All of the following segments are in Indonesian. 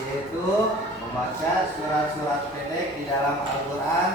yaitu membaca surat-surat pendek di dalam Al-Quran.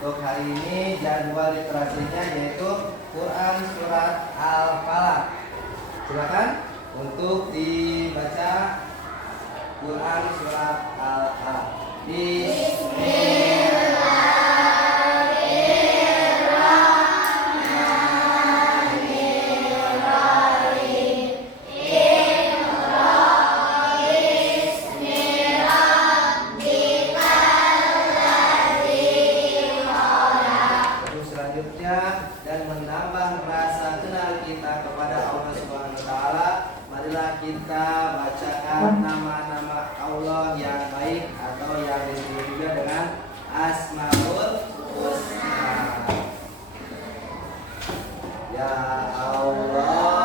Untuk hari ini jadwal literasinya yaitu Quran surat Al-Falaq. Silakan untuk dibaca Quran surat Al-Falaq. Dan menambah rasa kenal kita kepada Allah Subhanahu wa taala, marilah kita bacakan nama-nama Allah yang baik atau yang disebut juga dengan Asmaul Husna. Ya Allah,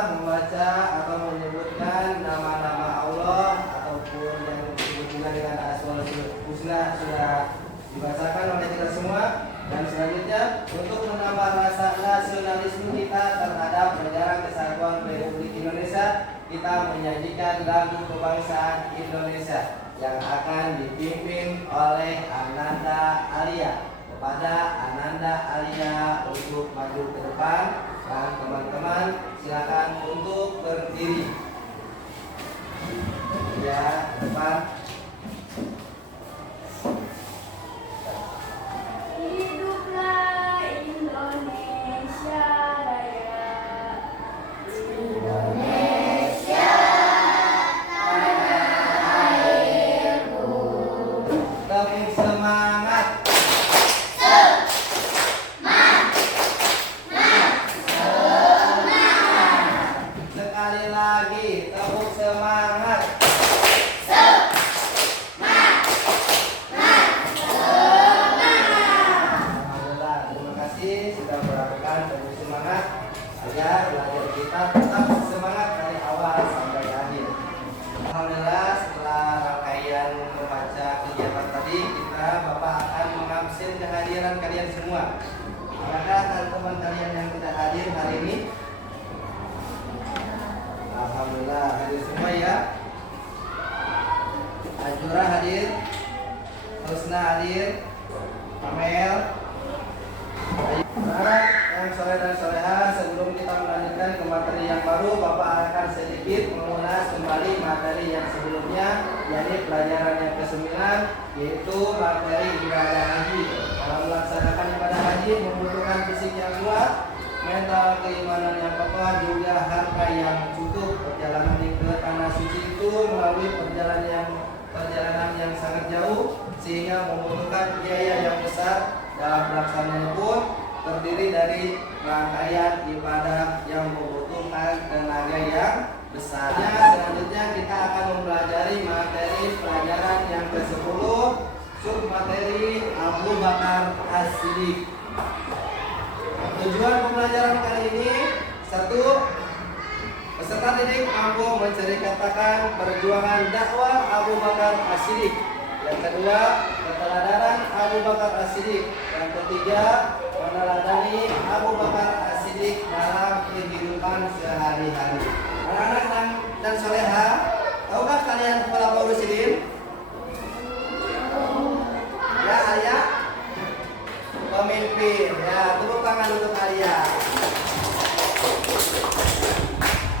membaca atau menyebutkan nama-nama Allah ataupun yang disebut juga dengan Asmaul Husna sudah dibacakan oleh kita semua. Dan selanjutnya untuk menambah rasa nasionalisme kita terhadap negara kesatuan Republik Indonesia, kita menyajikan lagu kebangsaan Indonesia yang akan dipimpin oleh Ananda Alia. Kepada Ananda Alia untuk maju ke depan, dan teman-teman silakan untuk berdiri. Ya, depan. Hiduplah Indonesia Raya. Indonesia tanah airku. Tepuk semangat. Sekali lagi, tepuk semangat. Alhamdulillah, terima kasih sudah melakukan tepuk semangat agar belajar kita tetap semangat dari awal sampai akhir. Alhamdulillah, setelah rangkaian membaca kegiatan tadi, Bapak akan mengabsen kehadiran kalian semua. Apakah teman-teman kalian yang tidak hadir hari ini? Alhamdulillah hadir semua ya. Ajura hadir, Husna hadir, Amel. Baik, yang soleh dan soleha, sebelum kita melanjutkan ke materi yang baru, Bapak akan sedikit mengulas kembali materi yang sebelumnya, yakni pelajaran yang ke-9, yaitu materi ibadah haji. Dalam melaksanakan ibadah haji membutuhkan fisik yang kuat, mental keimanan yang kokoh, juga harta yang cukup. Perjalanan ke tanah suci itu melalui perjalanan yang sangat jauh, sehingga membutuhkan biaya yang besar. Dalam pelaksanaannya pun terdiri dari rangkaian ibadah yang membutuhkan tenaga yang besar. Selanjutnya kita akan mempelajari materi pelajaran yang ke-10, submateri Abu Bakar As-Siddiq. Tujuan pembelajaran kali ini: 1. Peserta didik mampu menceritakan perjuangan dakwah Abu Bakar As-Siddiq. Yang kedua, keteladanan Abu Bakar As-Siddiq. Yang ketiga, meneladani Abu Bakar As-Siddiq dalam kehidupan sehari-hari. Anak-anak dan soleha, tahukah kalian Khulafaur Rasyidin? Ya, Alia? Pemimpin. Ya, tepuk tangan untuk Alia.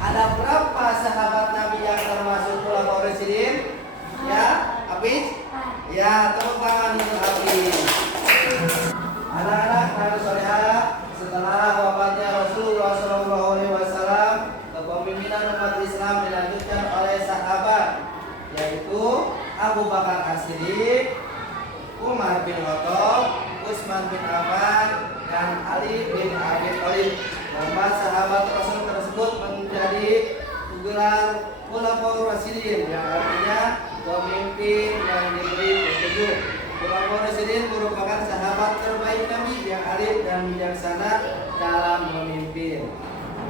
Ada berapa sahabat Nabi yang termasuk Khulafaur Rasyidin? Ya, Hafiz? Ya, tepuk tangan untuk Hafiz. Anak-anak dan soleha, setelah wafatnya Rasulullah SAW, kepemimpinan umat Islam dilanjutkan oleh sahabat, yaitu Abu Bakar As-Siddiq, Umar bin Khattab, Utsman bin Affan, dan Ali bin Abi Thalib. Keempat sahabat Rasul tersebut menjadi gelar Khulafaur Rasyidin, yang artinya pemimpin yang diberi petunjuk. Khulafaur Rasyidin merupakan sahabat terbaik Nabi yang arif dan bijaksana dalam memimpin.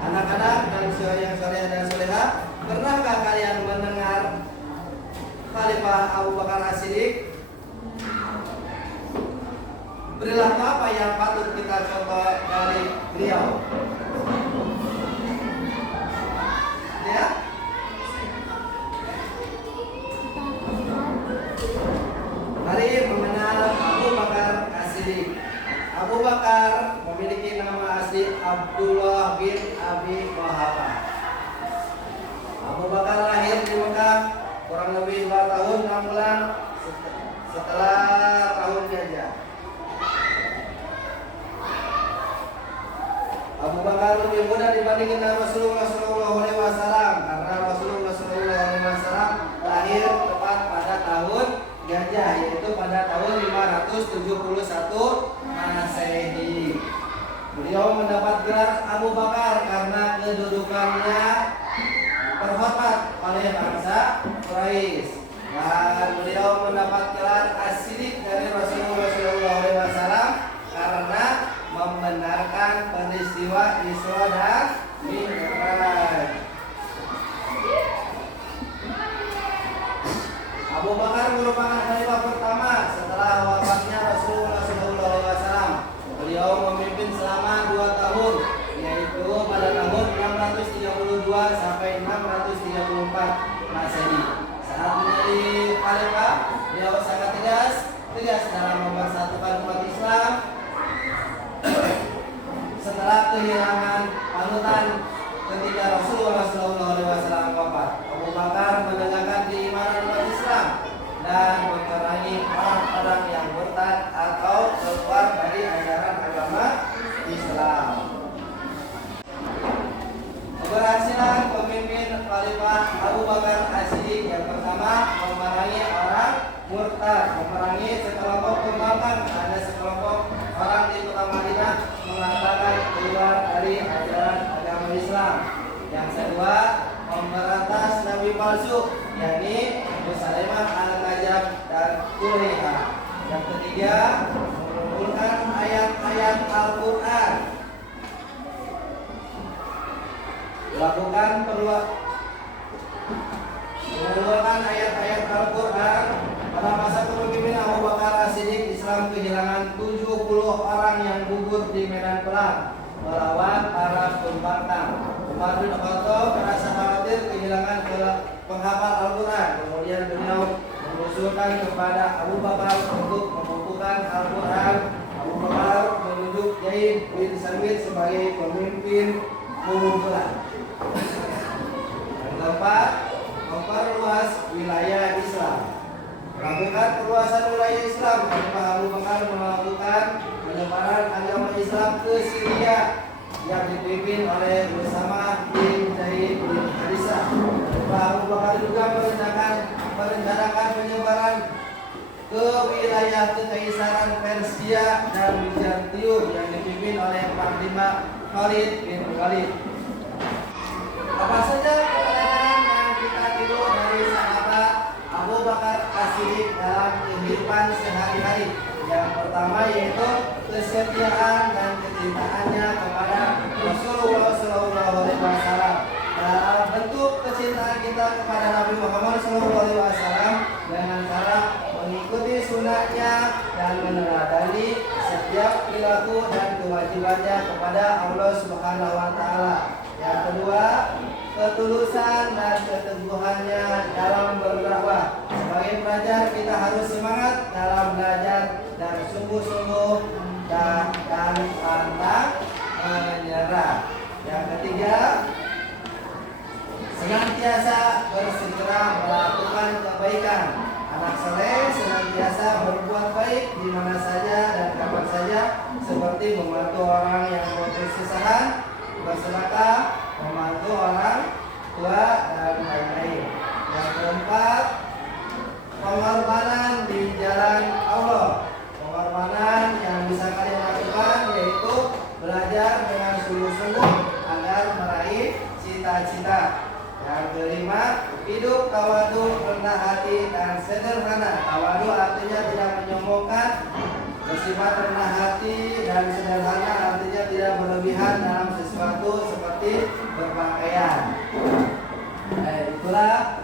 Anak-anak dan yang soleh dan soleha, pernahkah kalian mendengar Khalifah Abu Bakar As-Siddiq? Perilaku apa yang patut kita contoh dari beliau? Ya? Mari mengenal Abu Bakar As-Siddiq. Abu Bakar memiliki nama asli Abdullah bin Abi Quhafa. Abu Bakar lahir di Mekah kurang lebih 2 tahun 6 bulan setelah tahun gajah. Abu Bakar lebih muda dibandingkan Rasulullah SAW karena Rasulullah SAW lahir tepat pada tahun gajah, yaitu pada tahun 571 Masehi. Beliau mendapat gelar Abu Bakar karena kedudukannya terhormat oleh bangsa Quraisy, dan beliau mendapat gelar As-Siddiq dari Rasulullah SAW karena membenarkan peristiwa Isra dan Mi'raj. Abu Bakar merupakan khalifah pertama setelah wafatnya Rasulullah SAW. Beliau memimpin selama 2 tahun, yaitu pada tahun 632 sampai 634 Masehi. Saat menjadi khalifah, beliau sangat tegas dalam mempersatukan umat Islam setelah kehilangan panutan ketika Rasulullah SAW wafat. Abu Bakar menegakkan keimanan umat Islam dan memerangi orang-orang yang murtad atau keluar dari ajaran agama Islam. Keberhasilan pemimpin Khalifah Abu Bakar As-Siddiq yang pertama, memerangi orang murtad, memerangi sekelompok pembangkang. Ada sekelompok orang di kota Madinah mengatakan keluar dari ajaran agama Islam. Yang kedua, memberantas nabi palsu, yakni Musailimah al-Kadzdzab dan Quraisy. Yang ketiga, mengumpulkan ayat-ayat Al-Qur'an. Mengumpulkan ayat-ayat Al-Qur'an. Pada masa kepemimpinan Abu Bakar As-Siddiq, Islam kehilangan 70 orang yang gugur di medan perang melawan para pembangkang. Umar bin Khattab merasa khawatir kehilangan penghafal Al-Quran. Kemudian beliau mengusulkan kepada Abu Bakar untuk mengumpulkan Al-Quran. Abu Bakar menunjuk Zaid bin Sabit sebagai pemimpin pengumpulan. Yang keempat, memperluas wilayah Islam. Melakukan perluasan wilayah Islam, Khalifah Abu Bakar melakukan penyebaran agama Islam ke Syria yang dipimpin oleh Usama bin Zaid bin Harithah. Khalifah Abu Bakar juga merencanakan penyebaran ke wilayah Kekaisaran Persia dan Bizantium yang dipimpin oleh Panglima Khalid bin Walid. Apa saja pelajaran yang kita tiru dari sahabat Abu Bakar As-Siddiq dalam kehidupan sehari-hari? Yang pertama yaitu kesetiaan dan kecintaannya kepada Rasulullah SAW. Dalam bentuk kecintaan kita kepada Nabi Muhammad SAW dengan cara mengikuti sunnahnya dan meneladani setiap perilaku dan kewajibannya kepada Allah Subhanahu Wa Taala. Yang kedua, ketulusan dan keteguhannya dalam berdakwah. Sebagai pelajar kita harus semangat dalam belajar dan sungguh-sungguh dan pantang menyerah. Yang ketiga, senantiasa bersegera melakukan kebaikan. Anak soleh senantiasa berbuat baik di mana saja dan kapan saja, seperti membantu orang yang berkesusahan, bersedekah, membantu orang tua, dan lain-lain. Yang keempat, pengorbanan di jalan Allah. Pengorbanan yang bisa kalian lakukan yaitu belajar dengan sungguh-sungguh agar meraih cita-cita. Yang kelima, hidup tawadu, rendah hati, dan sederhana. Tawadu artinya tidak menyombongkan, bersifat rendah hati, dan sederhana artinya tidak berlebihan dalam sesuatu seperti berpakaian. Itulah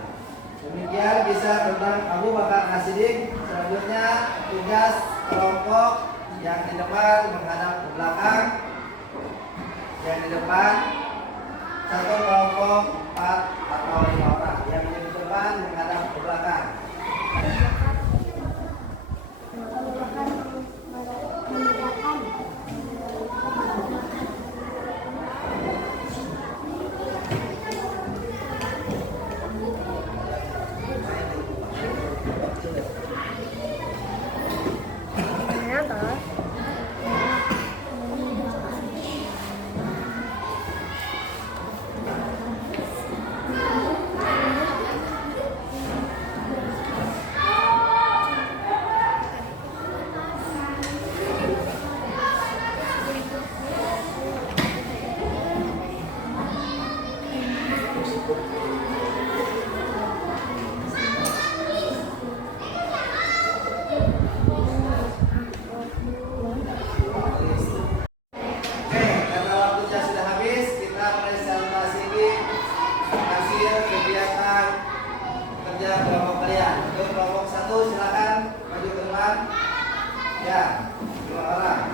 demikian bisa tentang Abu Bakar As-Siddiq. Selanjutnya tugas kelompok Yang di depan menghadap ke belakang. Yang di depan satu kelompok 4 atau 5 orang. Yang di depan menghadap ke belakang. Ya, 2 orang.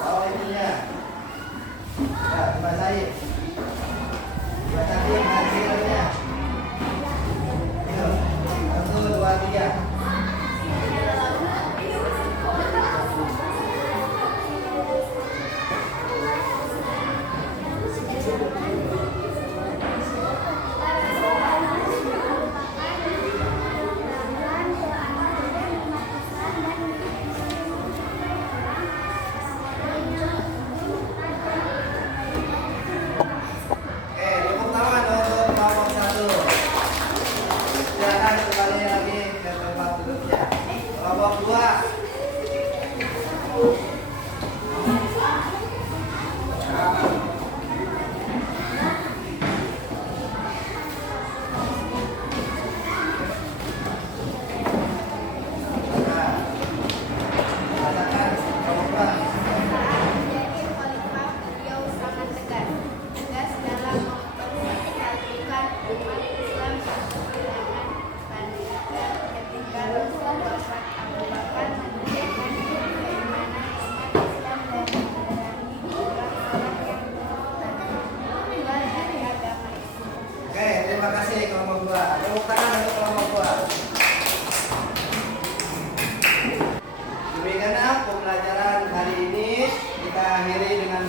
Oh ininya. Ya, dibacain. Bacain hasilnya. Ayo, 1, 2, 3. Kembali lagi ke tempat duduknya. Kelompok 2. Nah, bacakan kelompok 2. Jadi khalifah beliau sangat tegas dalam mempersatukan umat Islam dan kehilangan pandangan ketika Rasul wafat. Abu Bakar menegakkan keimanan umat Islam dan memerangi orang-orang yang keluar dari agama Islam. Oke, terima kasih kelompok 2. Tepuk tangan untuk kelompok 2. Demikianlah pembelajaran hari ini kita akhiri dengan